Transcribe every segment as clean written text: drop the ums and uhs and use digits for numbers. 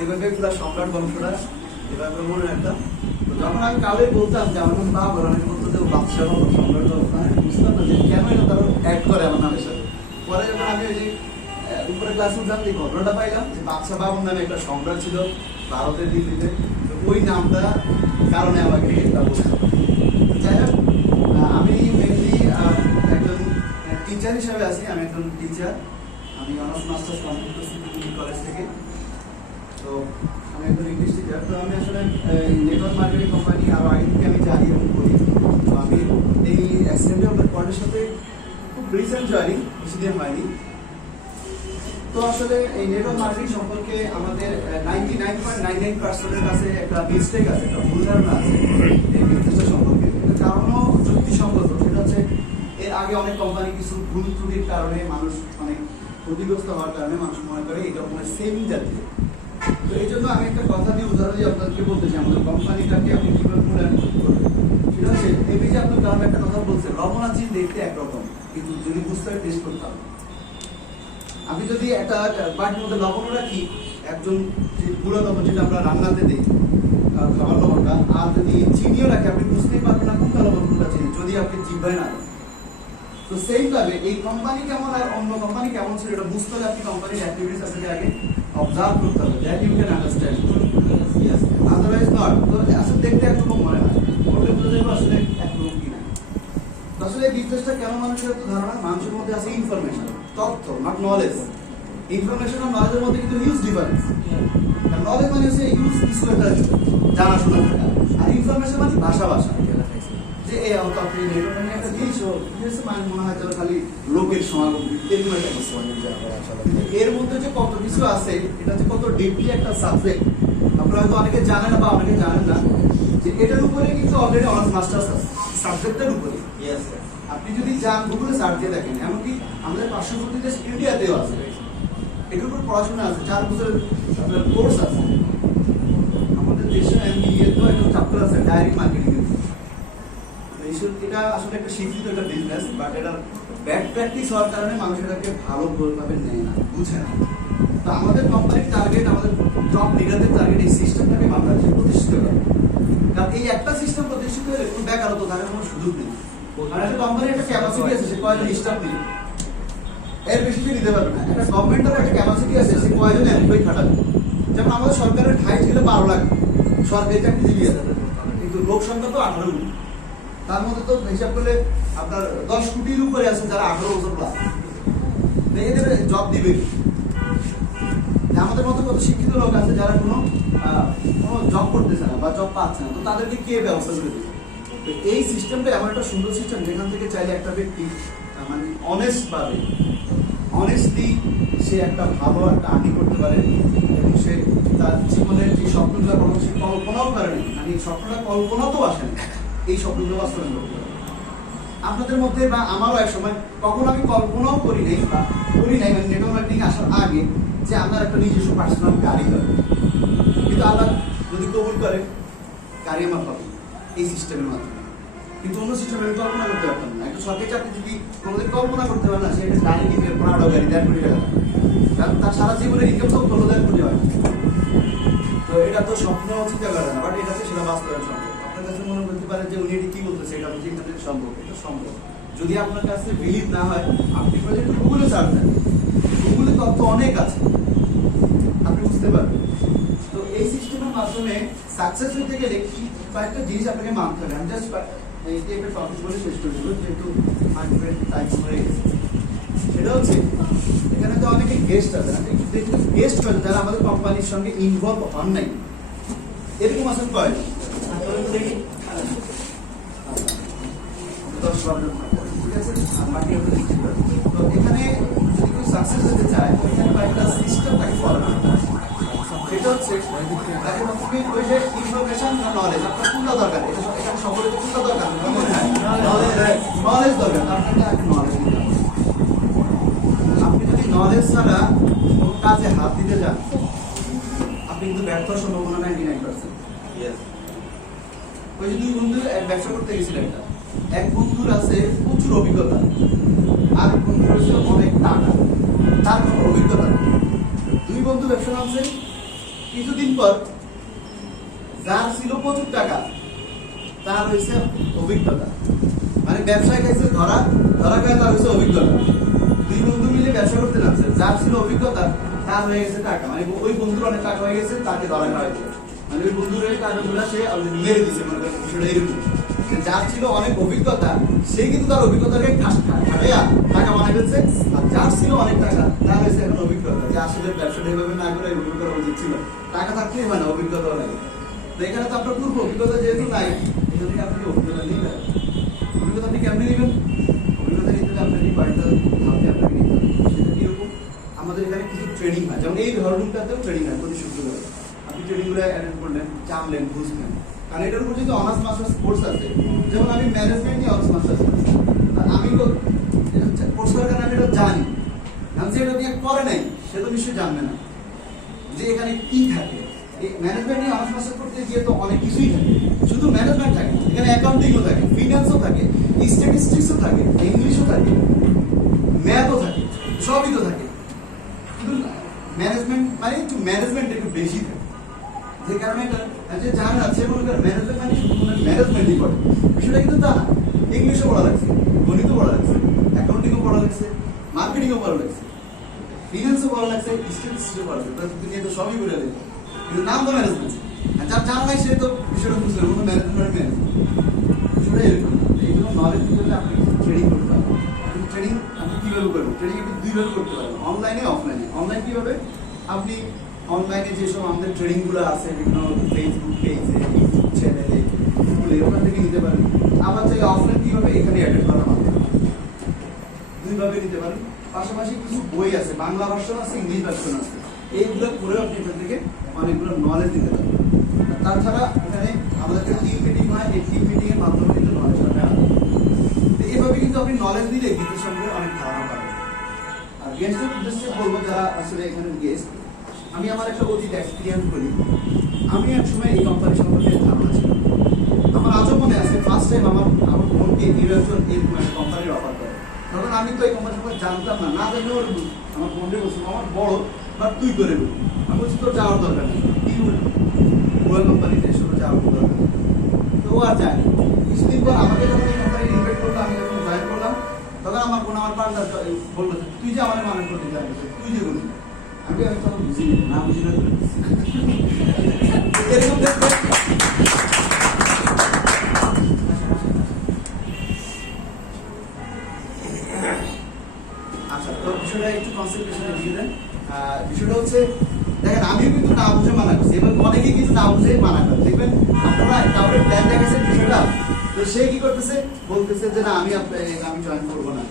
এভাবে পুরো সম্রাট বংশটা এভাবে মনে রাখতাম। যখন আমি কাউকে বলতাম যে আমার নাম বাবর, আমি বলতো যে বাদশাহ বাবর, সম্রাট বাবর, বুঝতাম না যে কেন এটা তারা অ্যাড করে আমার নামের সাথে। পরে যখন আমি ওই যে উপরে ক্লাসে উঠলাম, যে ঘটনাটা পাইলাম যে বাদশাহ বাবর নামে একটা সম্রাট ছিল ভারতের দিল্লিতে, ওই নামটা কারণে আমাকে এটা বলতে হবে। যাই হোক, আমি মেনলি একজন টিচার হিসাবে আছি। আমি একজন টিচার, আমি অনার্স মাস্টার্স কমপ্লিট করছি কলেজ থেকে। তো আমি একজন ইংলিশ টিচার। তো আমি আসলে নেটওয়ার্ক মার্কেটিং কোম্পানি আরও আগে থেকে আমি জানি এবং করি। তো আমি এই অ্যাসেম্বলি অফ দ্য কলেজের সাথে খুব রিসেন্ট জয়েনিং, বেশি দিন হয়নি। তো আসলে এই নেটওয়ার্ক মার্কেটিং সম্পর্কে আমাদের 99.99% কাছে একটা মিস্টেক আছে, একটা ভুল ধারণা আছে এই বিজনেসটা সম্পর্কে। এটার কারণও যুক্তিসঙ্গত। সেটা হচ্ছে এর আগে অনেক কোম্পানি কিছু ভুল ত্রুটির কারণে মানুষ অনেক ক্ষতিগ্রস্ত হওয়ার কারণে মানুষ মনে করে এটা কোনো সেম জাতীয়। তো এই জন্য আমি একটা কথা দিয়ে উদাহরণ দিয়ে আপনাদেরকে বলতে চাই আমাদের কোম্পানিটাকে আপনি কিভাবে মূল্যায়ন করবেন। সেটা হচ্ছে এপিজে আব্দুল কালাম একটা কথা বলছে, লবণ আর চিনি দেখতে একরকম, কিন্তু যদি বুঝতে হয় টেস্ট করতে হবে। আপনি যদি একটা বাটির মধ্যে লবণ রাখি, একজন যে গুঁড়ো লবণ যেটা আমরা রান্নাতে দিই খাবার লবণটা, আর যদি চিনিও রাখি, আপনি বুঝতেই পারবেন না কোনটা লবণ কোনটা চিনি, যদি আপনি জিভ্বায় না দেন। তো সেই ভাবে এই কোম্পানি কেমন আর অন্য কোম্পানি কেমন ছিল এটা বুঝতে হলে আপনি কোম্পানির অ্যাক্টিভিটিস আপনাকে আগে অবজার্ভ করতে হবে, that you can understand. Otherwise not. তো আসলে দেখতে একরকম মনে হয়, বললে বুঝে যাবো আসলে একরকম কিনা। তো আসলে এই বিজনেসটা কেন মানুষের এত ধারণা? মানুষের মধ্যে আছে ইনফরমেশন, তথ্য, নট নলেজ। ইনফরমেশন আর নলেজের মধ্যে কিন্তু হিউজ ডিফারেন্স। নলেজ মানে হচ্ছে ইউজ কিছু একটা জানাশোনা থাকা, আর ইনফরমেশন মানে ভাষা ভাষা যে এই তথ্য একটা জিনিস মনে হয় যেন খালি লোকের সমাগম, এর মধ্যে যে কত কিছু আছে, এটা যে কত ডিপলি একটা সাবজেক্ট, আপনারা হয়তো অনেকে জানেন না বা অনেকে জানেন না যে এটার উপরে কিন্তু অলরেডি অনার্স মাস্টার্স আছে সাবজেক্টের উপরে। আপনি যদি যান গুগলে সার্চ দিয়ে দেখেন, এমনকি আমাদের পার্শ্ববর্তী দেশ ইন্ডিয়াতেও আছে, এটার উপর পড়াশোনা আছে, 4 বছরের আপনার কোর্স আছে। আমাদের দেশে এমবিএ তো একটা চ্যাপ্টার আছে ডাইরেক্ট মার্কেটিং। এটা আসলে একটা শিক্ষিত একটা বিজনেস, বাট এটার ব্যাড প্র্যাকটিস হওয়ার কারণে মানুষ এটাকে ভালোভাবে নেয় না, বুঝে না। তো আমাদের কোম্পানির টার্গেট, আমাদের টপ লিডারদের টার্গেট এই সিস্টেমটাকে বাংলাদেশে প্রতিষ্ঠিত করা। কারণ এই একটা সিস্টেম প্রতিষ্ঠিত হলে কোনো বেকারত্ব থাকার কোনো সুযোগ নেই। কারণ একটা কোম্পানির একটা ক্যাপাসিটি আছে, সে কয়জন স্টাফ নেই, এর বেশি সে নিতে পারবে না। একটা গভর্নমেন্টের একটা ক্যাপাসিটি আছে, সে কয়জন এমপ্লয়ি খাটাবে। যেমন আমাদের সরকারের ঠাই ছিল 12 লাখ সরকারি চাকরিজীবী আছে, কিন্তু লোক সংখ্যা তো 18 কোটি। তার মধ্যে তো হিসাব করলে আপনার 10 কোটির উপরে আছে যারা 18 বছর প্লাস। এদের জব দিবে। আমাদের মতো কত শিক্ষিত লোক আছে যারা কোনো জব করতেছে না বা জব পাচ্ছে না, তো তাদেরকে কে ব্যবস্থা করে দেবে? তো এই সিস্টেমটা এমন একটা সুন্দর সিস্টেম যেখান থেকে চাইলে একটা ব্যক্তি মানে অনেস্টলি সে একটা ভালো একটা আর্নিং করতে পারে, এবং সে তার জীবনের যে স্বপ্নগুলো কখনো সে কল্পনাও করেনি, মানে স্বপ্নটা কল্পনা তো আসে না, এই স্বপ্নগুলো বাস্তবায়ন করতে পারে। আপনাদের মধ্যে বা আমারও এক সময় কখনো আমি কল্পনাও করি নাই মানে নেটওয়ার্ক মার্কেটিং আসার আগে যে আমার একটা নিজস্ব পার্সোনাল গাড়ি হবে। কিন্তু আল্লাহ যদি কবুল করে গাড়ি আমার পাবো এই সিস্টেমের মাধ্যমে। কিন্তু অন্য সিস্টেমে আমি কল্পনা করতে পারতাম না। একটা সরকারি চাকরিজীবী কোনোদিন কল্পনা করতে পারে না সে একটা গাড়ি কিনবে, প্রাডো গাড়ি 1.5 কোটি টাকা, কারণ তার সারা জীবনের ইনকাম তো 1.5 কোটি হয়। তো এটা তো স্বপ্ন চিন্তা করে না, বাট এটা সেটা বাস্তবায়ন সম্ভব। আপনার কাছে মনে করতে পারে যে উনি এটি কি বলতেছে, এটা বুঝে এখান থেকে সম্ভব, এটা সম্ভব। যদি আপনার কাছে বিলিভ না হয়, আপনি গুগলে সার্চ দেন, গুগলে তথ্য অনেক আছে, আপনি বুঝতে পারবেন। তো এই সিস্টেমের মাধ্যমে সাকসেস হতে গেলে কয়েকটা জিনিস আপনাকে মানতে হবে। আমি জাস্ট এই টাইপের টপিক বলে শেষ করে দেবো, যেহেতু টাইম হয়ে গেছে। সেটা হচ্ছে এখানে তো অনেকে গেস্ট আছে, গেস্ট হন যারা আমাদের কোম্পানির সঙ্গে ইনভলভ হন নাই, এরকম আছেন কয়েক 10-12 জন, ঠিক আছে। তো এখানে যদি কেউ সাকসেস হতে চায়, এখানে কয়েকটা সিস্টেম তাকে ফলো করতে হবে। সেটা হচ্ছে ওই যে ইনফরমেশন বা নলেজ, আপনার কোনটা দরকার, এখানে সকলের কোনটা দরকার, নলেজ দরকার। আপনাকে নলেজ দিতে হবে। আপনি যদি নলেজ ছাড়া কোনো কাজে হাত দিতে যান, আপনি কিন্তু ব্যর্থ হওয়ার সম্ভাবনা 99%। ওই যে 2 বন্ধু ব্যবসা করতে গেছিলেন, এক বন্ধুর আছে প্রচুর অভিজ্ঞতা, আর এক বন্ধুর আছে অনেক টাকা, তার কোনো অভিজ্ঞতা নেই। 2 বন্ধু ব্যবসা নামছে, কিছুদিন পর যার ছিল প্রচুর টাকা তার হয়েছে অভিজ্ঞতা, মানে ব্যবসায় খাইছে ধরা খায়, তার হয়েছে অভিজ্ঞতা। দুই বন্ধু মিলে ব্যবসা করতে লাগছে, যার ছিল অভিজ্ঞতা তার হয়ে গেছে টাকা, মানে ওই বন্ধুর অনেক টাকা হয়ে গেছে, তাকে ধরা খাওয়া হয়েছে, মানে ওই বন্ধুর টাকাগুলো সে অলরেডি মেরে দিচ্ছে, মনে করেন বিষয়টা এরকম। যার ছিল অনেক অভিজ্ঞতা সে কিন্তু তার অভিজ্ঞতাকে খাটাইয়া টাকা বানাই ফেলছে, আর যার ছিল অনেক টাকা তার হয়েছে এখন অভিজ্ঞতা, যে আসলে ব্যবসাটা এইভাবে না করে এইভাবে করা উচিত ছিল। টাকা থাকলেই হয় না, অভিজ্ঞতাও লাগে। তো এখানে তো আপনার পূর্ব অভিজ্ঞতা যেহেতু নাই, এখান থেকে আপনি অভিজ্ঞতা নিবেন। অভিজ্ঞতা আপনি কেমনি নেবেন? অভিজ্ঞতা নিতে হলে আপনাকে কয়েকটা ধাপে আপনাকে নিতে হবে। সেটা কিরকম? আমাদের এখানে কিছু ট্রেনিং হয়, যেমন এই হলরুমটাতেও ট্রেনিং হয় প্রতি শুক্রবার। আপনি ট্রেনিংগুলো অ্যাটেন্ড করলেন, জানলেন, বুঝলেন, কারণ এটার উপর যদি অনার্স মাস্টার্স কোর্স আছে, যেমন আমি ম্যানেজমেন্ট নিয়ে অনার্স মাস্টার্স করছি, আমি তো কোর্স করার কারণে আমি এটা জানি, কারণ যে এটা নিয়ে করে নাই সে তো নিশ্চয়ই জানবে না যে এখানে কি থাকে। ম্যানেজমেন্ট নিয়ে অনার্স মাস্টার্স করতে গিয়ে তো অনেক কিছুই থাকে, শুধু ম্যানেজমেন্ট থাকে, এখানে অ্যাকাউন্টিংও থাকে, ফিনান্সও থাকে, স্ট্যাটিস্টিক্সও থাকে, ইংলিশও থাকে, ম্যাথও থাকে, সবই তো থাকে। কিন্তু ম্যানেজমেন্ট মানে একটু ম্যানেজমেন্ট একটু বেশি থাকে, যে কারণে এটা যে জানে না সে মনে করে ম্যানেজমেন্ট মানে শুধু ম্যানেজমেন্টই করে, বিষয়টা কিন্তু তা না। ইংলিশও পড়া লাগছে, গণিতও পড়া লাগছে, অ্যাকাউন্টিংও পড়া লাগছে, মার্কেটিংও পড়া লাগছে, ফিনান্সও পড়া লাগছে, স্ট্যাটিস্টিক্সও পড়া লাগছে, দুনিয়া তো সবই করে দেবে, কিন্তু নাম তো ম্যানেজমেন্ট। আর যার জানা নাই সে তো বিষয়টা বুঝতে পারবে কোনো ম্যানেজমেন্ট বিষয়টা এরকম। এই জন্য নলেজ দিতে হলে আপনি ট্রেনিং করতে পারবেন। ট্রেনিং আপনি কীভাবে করবেন? ট্রেনিং আপনি দুইভাবে করতে পারবেন, অনলাইনে অফলাইনে। অনলাইন কীভাবে? আপনি অনলাইনে যেসব আমাদের ট্রেনিংগুলো আছে বিভিন্ন ফেসবুক পেজে, ইউটিউব চ্যানেলে, গুগলে, ওখান থেকে নিতে পারেন। আবার চাইলে অফলাইন কীভাবে? এখানে অ্যাটেন্ড করার মাধ্যমে দুইভাবে নিতে পারেন। পাশাপাশি কিছু বই আছে, বাংলা ভার্সন আছে, ইংলিশ ভার্সন আছে, এইগুলো পড়েও আপনি এখান থেকে অনেকগুলো নলেজ দিতে পারেন। তাছাড়া এখানে আমাদের যে টিম মিটিং হয়, এই টিম মিটিং এর মাধ্যমে কিন্তু নলেজ নেওয়া হয়। এইভাবে কিন্তু আপনি নলেজ দিলে গীতের সঙ্গে অনেক ধারণা পাবেন। আর গেস্টের উদ্দেশ্যে বলবো, যারা আসলে এখানে গেস্ট, আমি আমার একটা অতীত এক্সপিরিয়েন্স বলি। আমি এক সময় এই কোম্পানি সম্পর্কে ধারণা ছিল, আমার আজও মনে আছে ফার্স্ট টাইম আমার বোনকে নির্বাচন এই কোম্পানির অফার করে, তখন আমি তো এই কোম্পানি সম্পর্কে জানতাম না, না জানলেও আমার বোনকে বলছিল আমার বড় বাট তুই করে বলি। আমি বলছি তোর যাওয়ার দরকার নেই, কি বলবো কোম্পানিতে এসে যাওয়ার দরকার নেই। তো ও আর যায় না। কিছুদিন পর আমাকে যখন এই কোম্পানি ইনভাইট করলো, আমি যখন জয়েন করলাম, তখন আমার বোন আমার পার্টনার বললো তুই যে আমার মানে করতে চাই, তুই যে বলি। আমি তখন বুঝি না, বুঝি না এরকম দেখবে। আচ্ছা, তো বিষয়টা একটু কনসেন্ট্রেশনে দিয়ে দেন। বিষয়টা হচ্ছে দেখেন, আমিও কিন্তু না বুঝে মানা করছি, এবং অনেকেই কিন্তু না বুঝে মানা করে। দেখবেন আপনারা কাউকে প্ল্যান দেখেছেন বিষয়টা, তো সে কি করতেছে, বলতেছে যে না আমি জয়েন করবো না।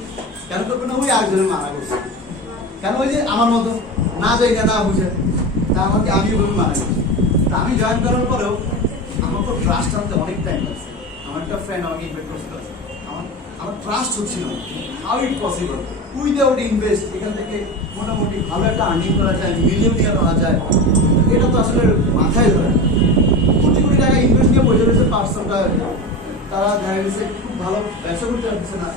কেন করবো না? ওই আরেকজনের মানা করছে, কেন? ওই যে আমার মতো না যাই না বুঝে, তা আমাকে আমি ওইভাবে মানা করছি। তা আমি জয়েন করার পরেও আমার তো ট্রাস্ট আনতে অনেক টাইম লাগছে। আমার একটা ফ্রেন্ড আমাকে ইনভাইট করছিল, আমার ট্রাস্ট হচ্ছিল how it possible without invest এখান থেকে মোটামুটি ভালো একটা আর্নিং করা যায়, মিলিয়নিয়ার হওয়া যায়। এটা তো আসলে মাথায় ধরে না। কোটি কোটি টাকা ইনভেস্ট নিয়ে বসে রয়েছে পার্সনটা, তারা দেখা গেছে খুব ভালো ব্যবসা করতে পারতেছে না,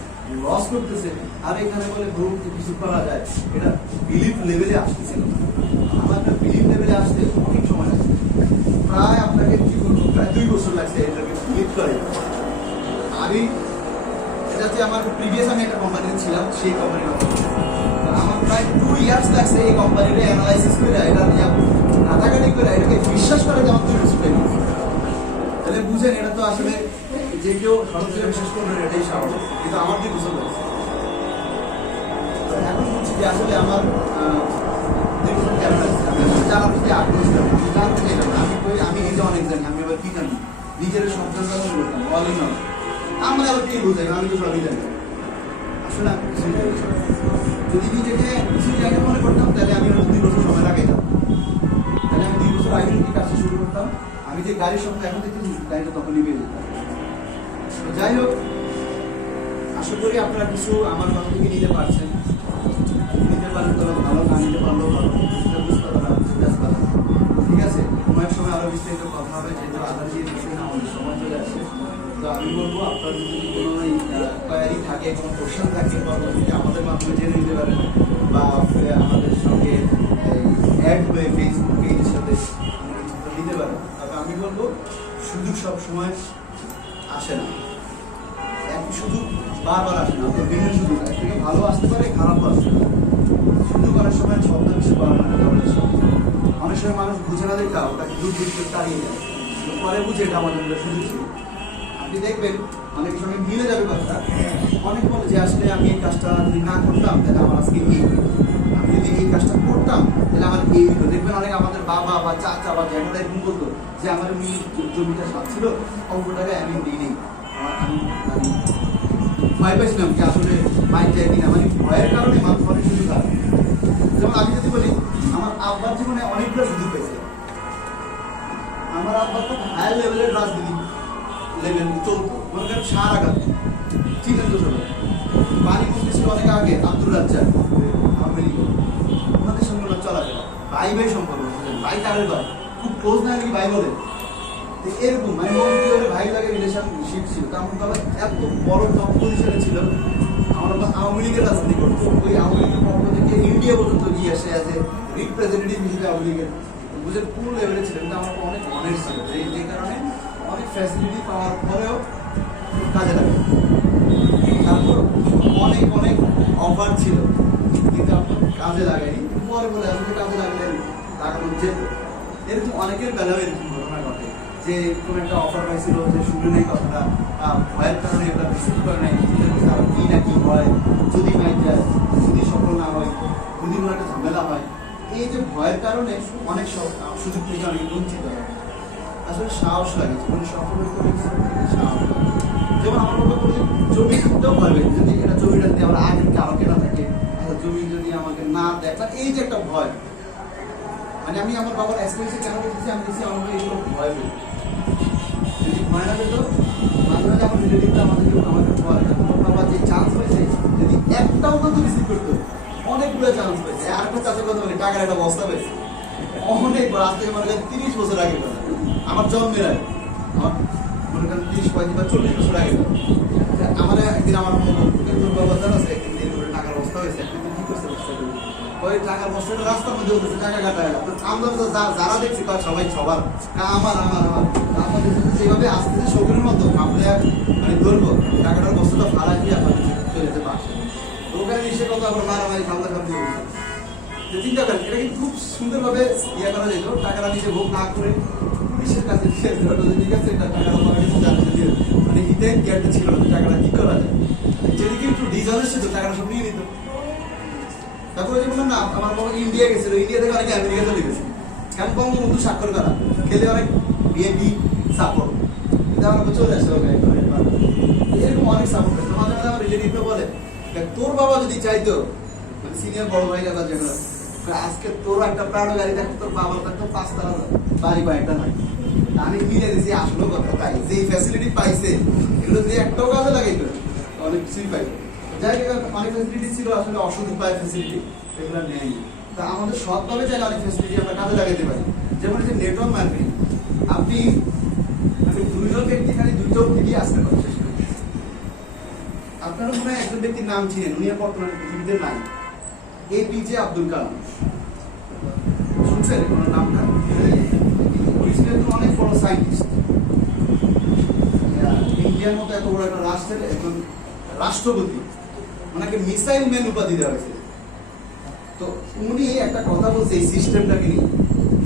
লস করতেছে, আর এখানে বলে বহু কিছু করা যায়। এটা বিলিভ লেভেলে আসতেছিল না। আমার একটা বিলিভ লেভেলে আসতে অনেক সময় লাগছে, প্রায় আপনাকে কি বলবো, প্রায় 2 বছর লাগছে এটাকে বিলিভ করে। আমি এটাতে আমার প্রিভিয়াস আমি একটা কোম্পানিতে ছিলাম, সেই কোম্পানির আমার প্রায় 2 ইয়ার্স লাগছে এই কোম্পানির অ্যানালাইসিস করে, এটা নিয়ে ঘাটাঘাটি করে এটাকে বিশ্বাস করে যে আমার 2 বছর পেয়ে গেছে। তাহলে বুঝেন এটা তো আসলে যে কেউ সরাসরি বিশ্বাস করবে এটাই স্বাভাবিক, কিন্তু আমার 2 বছর লাগছে। এখন বুঝছি যে আসলে আমার 2 বছর কেন লাগছে। আমি জানার প্রতি আগ্রহ ছিলাম, আমি জানতে চাইলাম না। আমি নিজে অনেক জানি, আমি আবার কি জানি, নিজের সব জানতে বলতাম অল ইন অল। আমরা আবার কি বুঝাই, আমি তো সবই জানি। আসলে আমি যদি নিজেকে কিছু জায়গায় মনে করতাম, তাহলে আমি 2 বছর সময় লাগাইতাম, তাহলে আমি 2 বছর আগে কি কাজটা শুরু করতাম। আমি যে গাড়ির সঙ্গে এখন দেখতেছি, গাড়িটা তখনই পেয়ে যেতাম। তো যাই হোক, আশা করি আপনারা কিছু আমার কথা থেকে নিতে পারছেন। নিতে পারলে তো ভালো, না নিতে পারলেও ভালো, বুঝতে পারো না বুঝতে পারো। ঠিক আছে, সময়ের সময় আরো বিস্তারিত কথা হবে, যেহেতু আধার দিয়ে দিচ্ছেন আমাদের সময় চলে আসে। তো আমি বলবো আপনার যদি কোনো কোয়ারি থাকে, কোনো কোশ্চেন থাকে, পরবর্তীতে আমাদের মাধ্যমে জেনে নিতে পারেন, বা আমাদের সঙ্গে অ্যাড হয়ে ফেসবুক পেজের সাথে সব সময় আসে না, একই সুযোগ বারবার আসে না, বিভিন্ন সুযোগ এক থেকে ভালো আসতে পারে, খারাপও আসতে পারে। সুযোগ অনেক সময় ছদ্মবেশে বাড়ানো দলের সাথে অনেক সময় মানুষ বুঝে না দেখা ওটাকে দূর দূর করে তাড়িয়ে যায়, পরে বুঝে এটা আমাদের জন্য সুযোগ ছিল। আপনি দেখবেন অনেক সময় মিলে যাবে কথাটা, অনেক বলে যে আসলে আমি এই কাজটা যদি না করতাম তাহলে আমার আজকে এই, আমি যদি এই কাজটা করতাম তাহলে আমার এই হতো। দেখবেন অনেক আমাদের বাবা বা চাচা বা জ্যাঠারা এরকম বলতো যে আমার জমিটা সাত ছিল, অল্প টাকায় আমি দিই নেই, আমি ভয় পাইছিলাম যে আসলে মাইক যায় কিনা, মানে ভয়ের কারণে মানুষ অনেক সুযোগ পায়। যেমন আমি যদি বলি আমার আব্বার জীবনে অনেকগুলো সুযোগ পেয়েছে। আমার আব্বা খুব হাই লেভেলের রাজনীতি লেভেল চলতো, মনে করেন সার আঘাত চিনেন তো সবাই, পানি মন্ত্রী ছিল অনেক আগে আব্দুল রাজ্জাক আমেরিকা, ওনাদের সঙ্গে ওনার চলাফেরা ভাই ভাই সম্পর্ক, ভাই কারের ভাই, খুব ক্লোজ না কি ভাই বলে, এরকম মানে মন্ত্রী হলে ভাই লাগে রিলেশনশিপ ছিল। তেমন তাহলে এত বড় টপ পজিশনে ছিল। আমার বাবা আওয়ামী লীগের রাজনীতি করতো, ওই আওয়ামী লীগের পক্ষ থেকে ইন্ডিয়া পর্যন্ত গিয়ে আসে অ্যাজ এ রিপ্রেজেন্টেটিভ হিসেবে আওয়ামী লীগের বুঝে পুরো লেভেলে ছিল। কিন্তু আমার অনেক অনেক ছিল, যে কারণে অনেক ফ্যাসিলিটি পাওয়ার পরেও কাজে লাগে। তারপর অনেক অনেক অফার ছিল কিন্তু আপনার কাজে লাগায়নি, পরে বলে আসলে কাজে লাগলেন লাগানো যেত। এরকম অনেকের বেলাও এরকম ঘটনা ঘটে যে কোনো একটা অফার পাইছিল, যে শুনে নেই কথাটা, ভয়ের কারণে এটা রিসিভ করে নেয়, কি না কি হয়, যদি মাইক যায়, যদি সফল না হয়, যদি কোনো একটা ঝামেলা হয়, এই যে ভয়ের কারণে অনেক সুযোগ থেকে অনেক বঞ্চিত হয়। আসলে সাহস লাগে, জীবনে সফল হতে হলে সাহস লাগে। যেমন আমার বাবা বলে জমি কিনতেও পারবে, যদি এটা জমিটা দিয়ে আমার আগে কারো কেনা থাকে, জমি যদি আমাকে না দেয়, এই যে একটা ভয়, মানে আমি আমার বাবার এক্সপিরিয়েন্সে কেন বলতেছি, আমি দেখছি আমাকে এইগুলো ভয় পেত। যদি ভয় না পেত, মাঝে মাঝে আমার রিলেটিভরা আমাকে ভয়, তোমার বাবা যে চান্স পেয়েছে যদি একটাও কিন্তু রিসিভ করতো, অনেকগুলো চান্স পেয়েছে। আর একটা চাষের কথা বলি, টাকার একটা বস্তা পেয়েছে অনেক আজ থেকে মনে করেন 30 বছর আগে কথা, আমার জন্মের আগে, আমার মনে করেন 30, 35 বা 40 বছর আগে। আমার একদিন আমার তোর বাবা জানাচ্ছে একদিন টাকার বস্তা হয়েছে, একদিন কি করছে ওই টাকার বস্তাটা রাস্তার মধ্যে উঠেছে, টাকা কাটা গেল। আমরা যারা দেখছি তার সবাই সবার আমার আমার আমার আমাদের যেভাবে আসতেছে শকুনের মতো কামলে মানে ধরবো টাকাটার বস্তাটা ফালা দিয়ে আপনাদের চলে যেতে পারছে। তো ওখানে এসে কত আবার মারামারি খামলা খামলি হয়েছে। যে চিন্তা করেন এটা কিন্তু খুব সুন্দরভাবে ইয়ে করা যেত, টাকাটা নিজে ভোগ না করে পুলিশের কাছে ঠিক আছে, এটা টাকাটা মানে হিতে জ্ঞানটা ছিল টাকাটা কি করা যায়, যেদিকে একটু ডিজাইনের ছিল টাকাটা সব নিয়ে নিত। তারপরে যে বললাম না আমার বাবা ইন্ডিয়া গেছিল, ইন্ডিয়া থেকে অনেকে আমেরিকা চলে গেছে, কারণ বঙ্গবন্ধু স্বাক্ষর করা খেলে অনেক বিএনপি সাপোর্ট, কিন্তু আমার চলে আসে এরকম অনেক সাপোর্ট করছে। মাঝে মাঝে আমার রিলেটিভরা বলে তোর বাবা যদি চাইতো, সিনিয়র বড় ভাই দাদা যেন আজকে তোর একটা প্রাণ গাড়ি থাকতো, তোর বাবার থাকতো 5 তালা বাড়ি বা একটা নয়। আমি মিলে দিয়েছি আসলো কথা তাই, যে ফ্যাসিলিটি পাইছে এগুলো যদি একটাও কাজে লাগাইতো অনেক কিছুই পাইতো। যাই হোক অনেক ফ্যাসিলিটি ছিল, আসলে অসৎ উপায় ফ্যাসিলিটি এগুলো নেই। তা আমাদের সৎভাবে চাইলে অনেক ফ্যাসিলিটি আমরা কাজে লাগাইতে পারি। যেমন যে নেটওয়ার্ক মার্কেটিং, আপনি 2 জন ব্যক্তি খালি 2 জন থেকে আসতে পারেন। আপনারা মনে হয় একজন ব্যক্তির নাম চিনেন, উনি বর্তমানে পৃথিবীতে নাই, APJ আব্দুল কালাম, শুনছেন ওনার নামটা? অনেক বড় সায়েন্টিস্ট, ইন্ডিয়ার মতো এত বড় একটা রাষ্ট্রের একজন রাষ্ট্রপতি, ওনাকে মিসাইল ম্যান উপাধি দেওয়া হয়েছে। তো উনি একটা কথা বলছে এই সিস্টেমটাকে নিয়ে,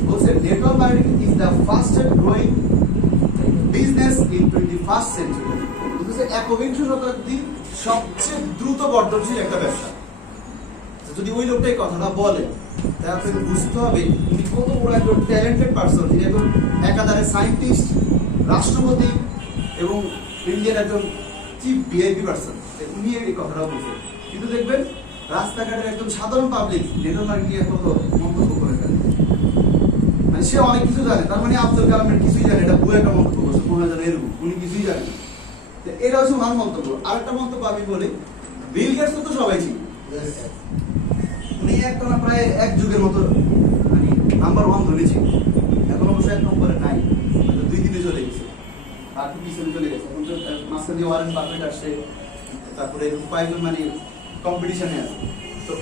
বলছে network marketing is the fastest growing business in 21st century. বলতেছে 21শ শতাব্দীর সবচেয়ে দ্রুত বর্ধনশীল একটা ব্যবসা। যদি ওই লোকটাই কথাটা বলে তাহলে আপনাকে বুঝতে হবে উনি কত বড় একজন ট্যালেন্টেড পার্সন, যিনি একজন একাধারে সায়েন্টিস্ট, রাষ্ট্রপতি এবং ইন্ডিয়ান একজন চিফ ভিআইপি পার্সন, উনি এই কথাটা বলছেন। কিন্তু দেখবেন রাস্তাঘাটের একজন সাধারণ পাবলিক নেটওয়ার্ক মার্কেটিং কত মন্তব্য করে ফেলে, মানে সে অনেক কিছু জানে, তার মানে আব্দুল কালামের কিছুই জানে, এটা ভুল একটা মন্তব্য করছে, মনে হয় এরকম উনি কিছুই জানেন। এটা হচ্ছে মান মন্তব্য। আরেকটা মন্তব্য আমি বলি, বিল গেটস তো সবাই ছিল, উনি একটা না প্রায় 1 যুগের মতো মানে নাম্বার 1 ধরেছিল, এখন অবশ্য 1 নম্বরে নাই, 2 দিনে চলে গেছে, আর পিছনে চলে গেছে। এখন তো মাঝখান দিয়ে ওয়ারেন বাফেট আসছে, তারপরে কয়েকজন মানে কম্পিটিশনে আছে। তো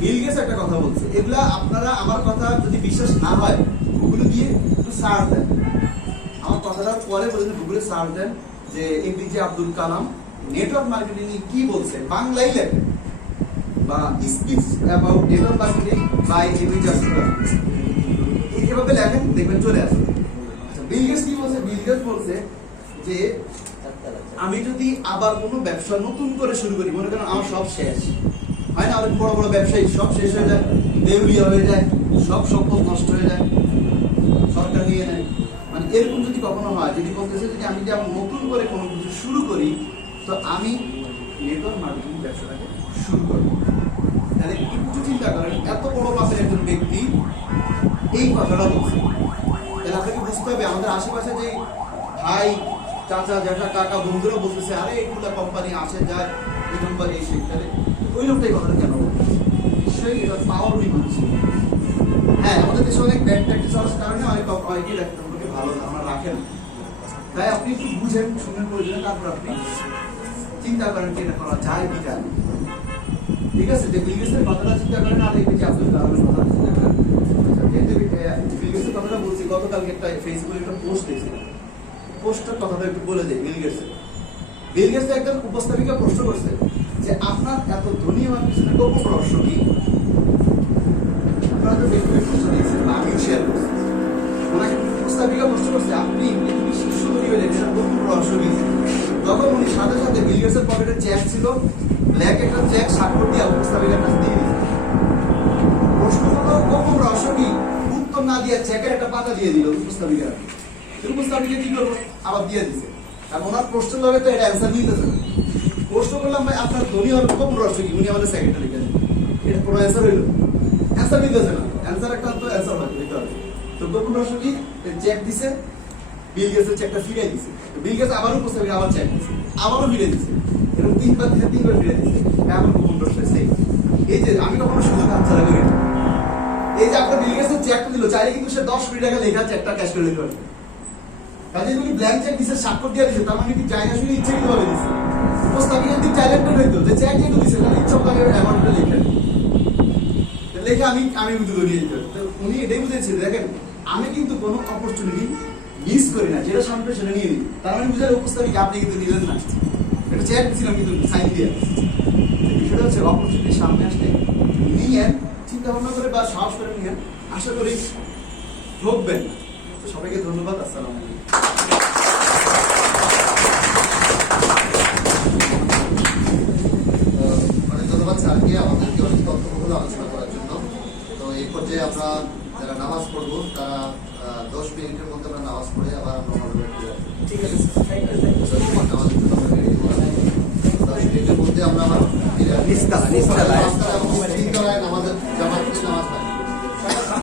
বিল গেটস একটা কথা বলছে, এগুলা আপনারা আমার কথা যদি বিশ্বাস না হয় গুগলে গিয়ে একটু সার্চ দেন, আমার কথাটা পরে বলেছেন গুগলে সার্চ দেন যে এপিজে আব্দুল কালাম নেটওয়ার্ক মার্কেটিং কি বলছে, বাংলায় লেখেন বা speech about network marketing by APJ Abdul Kalam, এইভাবে লেখেন, দেখবেন চলে আসে। আচ্ছা, বিল গেটস কি বলছে? বিল গেটস বলছে যে আমি যদি আবার কোনো ব্যবসা নতুন করে শুরু করি, মনে করেন আমার সব শেষ হয় না, অনেক বড় বড় ব্যবসায়ী সব শেষ হয়ে যায়, দেউলিয়া হয়ে যায়, সব সম্পদ নষ্ট হয়ে যায়, সরকার নিয়ে নেয়, মানে এরকম যদি কখনো হয়, যদি বলতেছে যদি আমি যদি আবার নতুন করে কোনো কিছু শুরু করি, তো আমি নেটওয়ার্ক মার্কেটিং ব্যবসাটাকে শুরু করবো। তাহলে একটু চিন্তা করেন, এত বড় মাপের একজন ব্যক্তি এই কথাটা বলছে, তাহলে আপনাকে বুঝতে হবে আমাদের আশেপাশে যে ভাই, চাচা, জ্যাঠা, কাকা, বন্ধুরা বলতেছে আরে এগুলো কোম্পানি আসে যায়, এই কোম্পানি এই সেক্টরে, ওই লোকটাই কথাটা কেন বলছে? নিশ্চয়ই এটা পাওয়ার উনি বলছে। হ্যাঁ, আমাদের দেশে অনেক ব্যাড প্র্যাকটিস হওয়ার কারণে অনেকেই সম্পর্কে ভালো ধারণা রাখেন। তাই আপনি একটু বুঝেন, শুনে প্রয়োজন, তারপর আপনি চিন্তা করেন কি এটা করা যায় কি যায় না। ঠিক আছে, যে বিল গেটসের কথাটা চিন্তা করেন আর এই যে আব্দুল কালামের কথা চিন্তা করেন। যেহেতু বিল গেটসের কথাটা বলছি, গতকালকে একটা ফেসবুকে একটা পোস্ট দেখছিলাম, পোস্টের কথাটা একটু বলে দেয়। বিল গেটস একজন উপস্থাপিকা প্রশ্ন করছে যে আপনার এত ধনী হওয়ার পিছনে গোপন রহস্য কি? আপনারা তো ফেসবুকে প্রশ্ন দিয়েছেন, আমিও শেয়ার করছি। ওনাকে উপস্থাপিকা প্রশ্ন করছে আপনি পৃথিবীর শীর্ষ ধনী হলেন, এটা গোপন রহস্য কি? তখন উনি সাথে সাথে বিল গেটসের পকেটে চেক ছিল, ব্ল্যাক একটা চেক স্বাক্ষর দিয়ে উপস্থাপিকার কাছে দিয়ে দিয়েছে। প্রশ্ন হলো গোপন রহস্য কি? উত্তর না দিয়ে চেকের একটা পাতা দিয়ে দিল উপস্থাপিকা। উপস্থাপিকা কি করবো? আবার দিয়ে দিছে। আর ওনার প্রশ্নের লগে তো এটা অ্যান্সার মিলতেছে না। প্রশ্ন করলাম ভাই আপনার ধনী হওয়ার গোপন রহস্য কি? উনি আমাদের সেকেন্ডারি লিখে দেন, এটা কোনো অ্যান্সার হইল? অ্যান্সার মিলতেছে না। অ্যান্সার একটা তো অ্যান্সার দিতে হবে। তো গোপন রহস্য কি? চেক দিছে, বিল গেটসের চেকটা ফিরিয়ে দিছে। বিল গেটস আবারও উপস্থাপিকা আবার চেক দিছে, আবারও ফিরিয়ে দিছে, এরকম তিনবার দিছে, তিনবার ফিরিয়ে দিছে। এখন গোপন রহস্য সেই। এই যে আমি কখনো সুযোগ হাতছাড়া করি না। এই যে আপনার বিল গেটসের চেকটা দিল, চাইলে কিন্তু সে 10 কোটি টাকা লেখা চেকটা ক্যাশ করে দিতে পারে। কাজে যদি ব্ল্যাঙ্ক চেক দিছে, স্বাক্ষর দিয়ে দিছে, তার মানে কি চাই আসলে ইচ্ছে কি ভাবে দিছে? উপস্থাপিকা যদি ট্যালেন্টেড হইতো যে চেক যেহেতু দিছে তাহলে ইচ্ছা করে অ্যামাউন্টটা লিখে লেখা আমি কিন্তু ধরিয়ে দিতে। তো উনি এটাই বুঝেছে, দেখেন আমি কিন্তু কোনো অপরচুনিটি মিস করি না, যেটা সামনে সেটা নিয়ে নিই। তার মানে বুঝলেন উপস্থাপিকা আপনি কিন্তু নিলেন না, এটা চেক দিছিলাম কিন্তু সাইন দিয়ে। বিষয়টা হচ্ছে অপরচুনিটি সামনে আসলে নিয়ে চিন্তা ভাবনা করে বা সাহস করে নিয়ে আশা করি ঠকবেন না। সবাইকে ধন্যবাদ। আসসালামু আলাইকুম। অনেক ধন্যবাদ স্যারকে আমাদেরকে অনেক তথ্যবহুল আলোচনা করার জন্য। তো এই পর্যায়ে আমরা যারা নামাজ পড়বো তারা 10 মিনিটের মধ্যে আমরা নামাজ পড়ে আবার আমরা মনোযোগ দিয়ে আসবো। ঠিক আছে, আমাদের জন্য আমরা রেডি করবো। 10 মিনিটের মধ্যে আমরা আবার নিস্তালা আমাদের জামাতে নামাজ